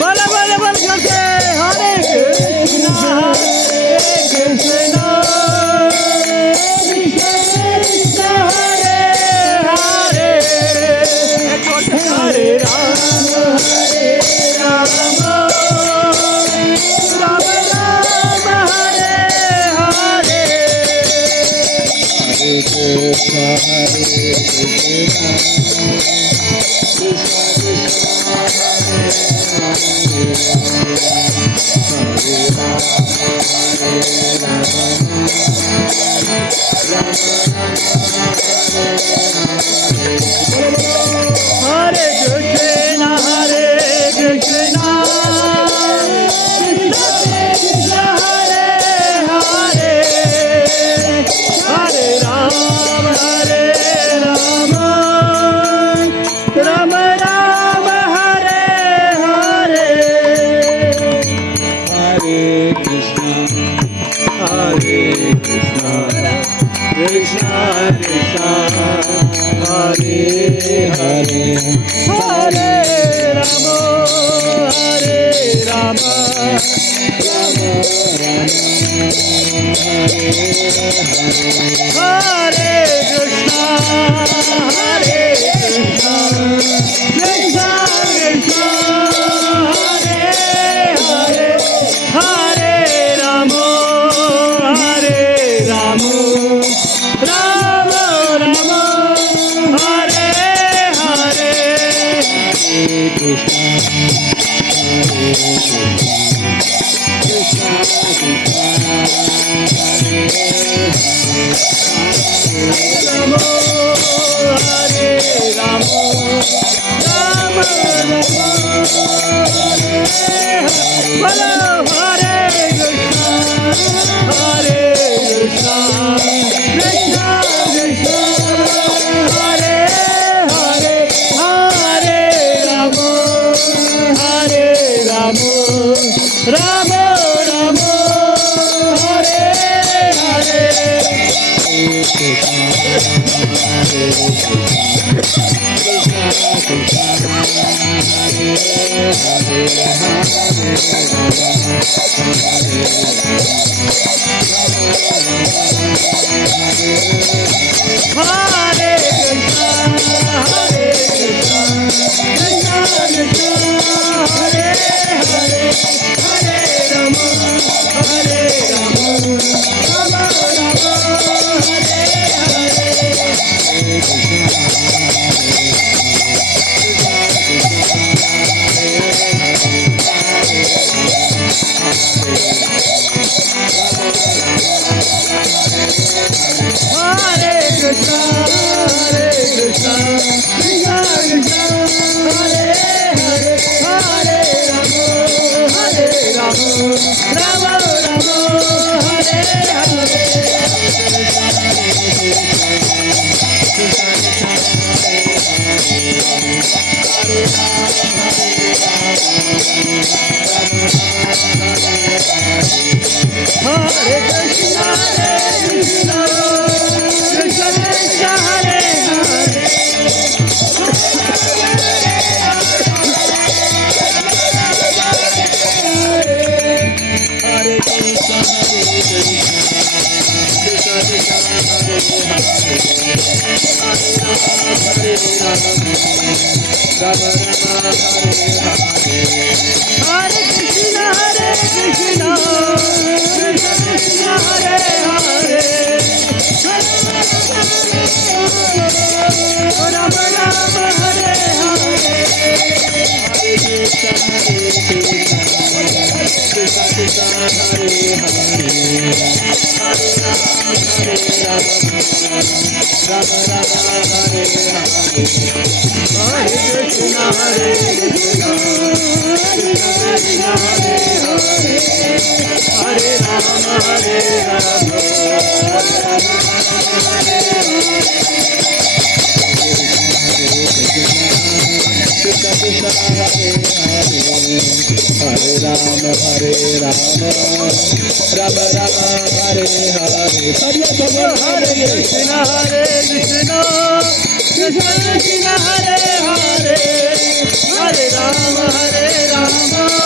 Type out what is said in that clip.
बोला बोला बोल करते हरे Krishna Krishna Hare Hare Hare Ram Ram Ram Hare Hare Hare Krishna Hare Krishna, Hare Krishna, Krishna Krishna, Hare Hare, Hare Ram, Hare Ram, Ram Ram, Hare Hare, Hare Krishna, Hare Krishna, Krishna Krishna, Hare Hare, Hare Rama, Hare Rama, Rama Rama, Hare Krishna, Hare Krishna, Krishna Krishna, Hare Hare, Hare Rama, Hare Rama, Rama Rama, Hare Hare, Krishna, Hare Krishna, Krishna Krishna, Rama, Hare Rama, Rama Rama, Hare Hare, Hare Krishna, Hare Krishna, Krishna Krishna, Hare Hare, Hare Rama, Hare Rama, Rama Rama, Hare Hare, Krishna, Hare Krishna, Krishna Krishna, Hare Hare, Hare Krishna, Hare Krishna, Krishna Krishna, Hare Hare, Hare Rama, Hare Rama, Rama Rama, Hare Hare, Hare Krishna, Hare Krishna, Krishna Krishna, Hare Hare, Hare Rama, Hare Rama, Rama Rama, Hare Hare, Hare Krishna, Hare Krishna, Krishna Krishna, Hare Hare, Hare Krishna, Hare Krishna, Krishna Krishna, Hare Hare, Hare Rama, Rama Rama, Hare Hare, Hare Krishna, Hare Krishna, Krishna Krishna, Hare Hare, Rama Rama, Hare Hare, Hare Krishna, Hare Krishna, Krishna Krishna, Hare Hare, Hare Rama, Hare Rama, Rama Rama, Hare Hare, Hare Krishna, Hare Krishna, Krishna Krishna, Hare Hare, Hare Rama, Hare Rama, Rama Rama, Hare Hare. Krishna Krishna Hare Hare Hare Rama Rama Rama Hare Hare Hare Krishna Krishna Krishna Hare Hare Hare Rama Rama Rama Hare Hare Rama